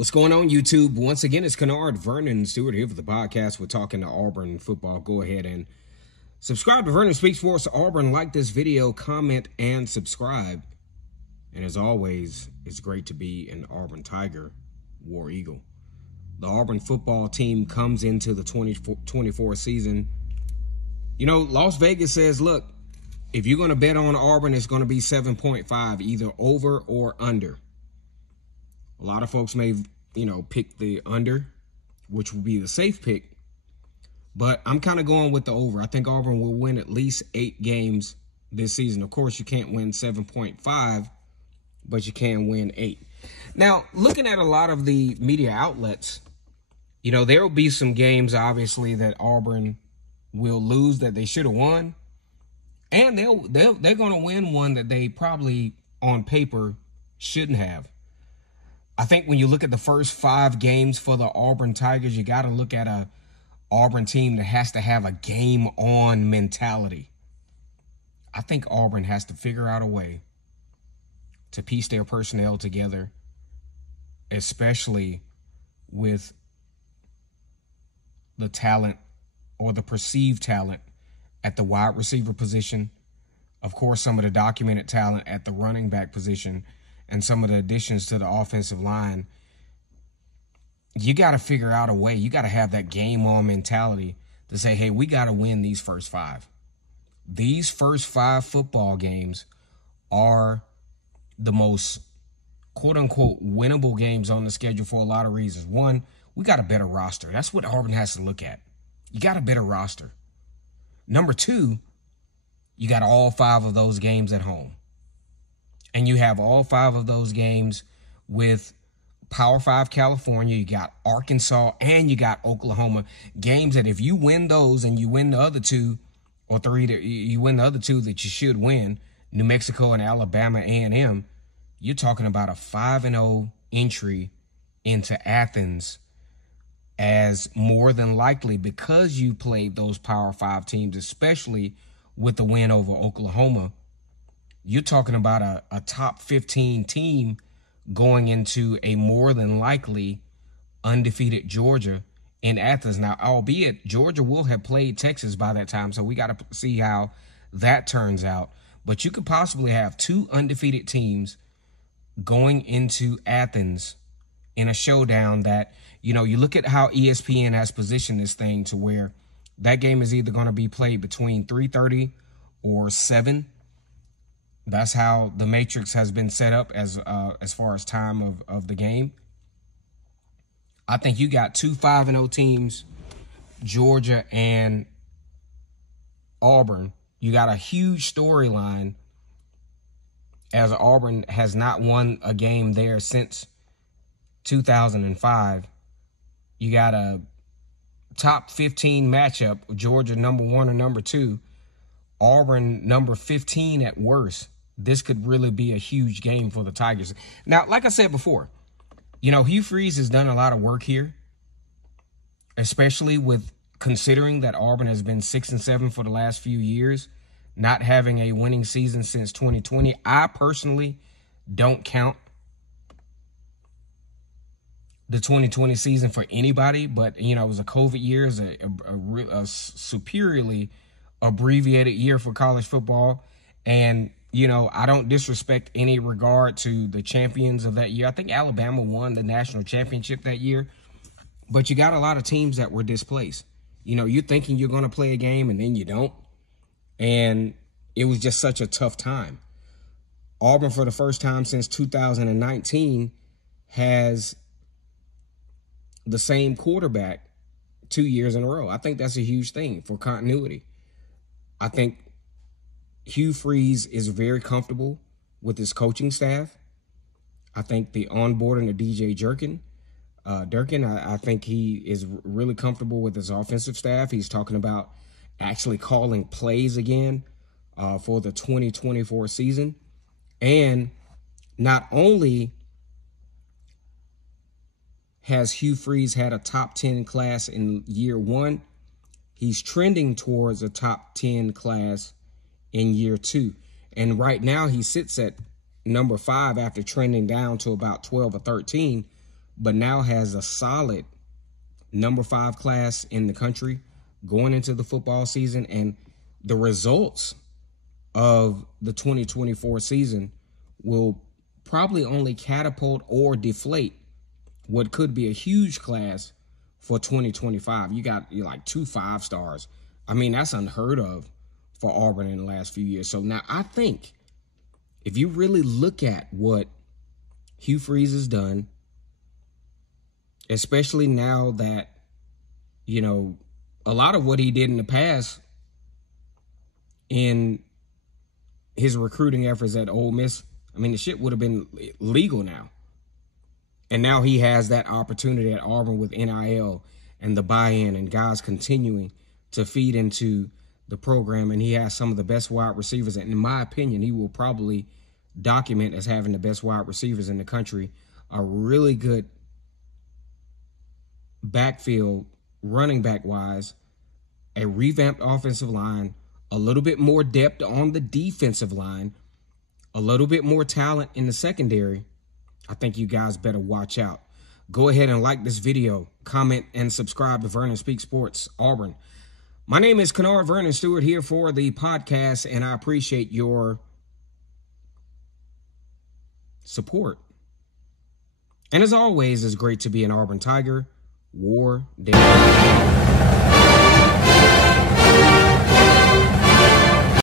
What's going on, YouTube? Once again, it's Kennard, Vernon Stewart here for the podcast. We're talking to Auburn football. Go ahead and subscribe to Vernon Speaks Sports Auburn. Like this video, comment, and subscribe. And as always, it's great to be an Auburn Tiger, War Eagle. The Auburn football team comes into the 2024 season. You know, Las Vegas says, look, if you're going to bet on Auburn, it's going to be 7.5, either over or under. A lot of folks may, pick the under, which would be the safe pick. But I'm kind of going with the over. I think Auburn will win at least 8 games this season. Of course, you can't win 7.5, but you can win 8. Now, looking at a lot of the media outlets, there will be some games, obviously, that Auburn will lose that they should have won. And they're going to win one that they probably, on paper, shouldn't have. I think when you look at the first 5 games for the Auburn Tigers, you got to look at a Auburn team that has to have a game-on mentality. I think Auburn has to figure out a way to piece their personnel together, especially with the talent or the perceived talent at the wide receiver position. Of course, some of the documented talent at the running back position and some of the additions to the offensive line. You got to figure out a way. You got to have that game-on mentality to say, hey, we got to win these first 5. These first 5 football games are the most, quote-unquote, winnable games on the schedule for a lot of reasons. One, we got a better roster. That's what Auburn has to look at. You got a better roster. Number 2, you got all 5 of those games at home. And you have all 5 of those games with Power 5 California, you got Arkansas, and you got Oklahoma. Games that if you win those and you win the other 2 or 3, you win the other 2 that you should win, New Mexico and Alabama A&M, you're talking about a 5-0 entry into Athens as more than likely, because you played those Power 5 teams, especially with the win over Oklahoma. You're talking about a top 15 team going into a more than likely undefeated Georgia in Athens. Now, albeit Georgia will have played Texas by that time, so we got to see how that turns out. But you could possibly have 2 undefeated teams going into Athens in a showdown that, you look at how ESPN has positioned this thing to where that game is either going to be played between 3:30 or 7. That's how the matrix has been set up as far as time of the game. I think you got 2 5-0 teams, Georgia and Auburn. You got a huge storyline as Auburn has not won a game there since 2005. You got a top 15 matchup, Georgia number 1 or number 2, Auburn number 15 at worst. This could really be a huge game for the Tigers. Now, like I said before, Hugh Freeze has done a lot of work here, especially with considering that Auburn has been 6-7 for the last few years, not having a winning season since 2020. I personally don't count the 2020 season for anybody, but, it was a COVID year. It was a superiorly abbreviated year for college football. And, I don't disrespect any regard to the champions of that year. I think Alabama won the national championship that year. But you got a lot of teams that were displaced. You're thinking you're going to play a game and then you don't. And it was just such a tough time. Auburn, for the first time since 2019, has the same quarterback 2 years in a row. I think that's a huge thing for continuity. I think Hugh Freeze is very comfortable with his coaching staff. I think the onboarding of DJ Durkin, I think he is really comfortable with his offensive staff. He's talking about actually calling plays again for the 2024 season. And not only has Hugh Freeze had a top 10 class in year 1, he's trending towards a top 10 class in year 2. And right now he sits at number 5 after trending down to about 12 or 13. but now has a solid number 5 class in the country going into the football season. And the results of the 2024 season will probably only catapult or deflate what could be a huge class for 2025. You're like 2 5-stars. I mean, that's unheard of for Auburn in the last few years. So now I think if you really look at what Hugh Freeze has done, especially now that, you know, a lot of what he did in the past in his recruiting efforts at Ole Miss, I mean, the shit would have been legal now. And now he has that opportunity at Auburn with NIL and the buy-in and guys continuing to feed into the program. And he has some of the best wide receivers. And in my opinion, he will probably document as having the best wide receivers in the country. A really good backfield, running back-wise, a revamped offensive line, a little bit more depth on the defensive line, a little bit more talent in the secondary. I think you guys better watch out. Go ahead and like this video, comment, and subscribe to Vernon Speaks Sports Auburn. My name is Kennard Vernon Stewart here for the podcast, and I appreciate your support. And as always, it's great to be an Auburn Tiger. War Day.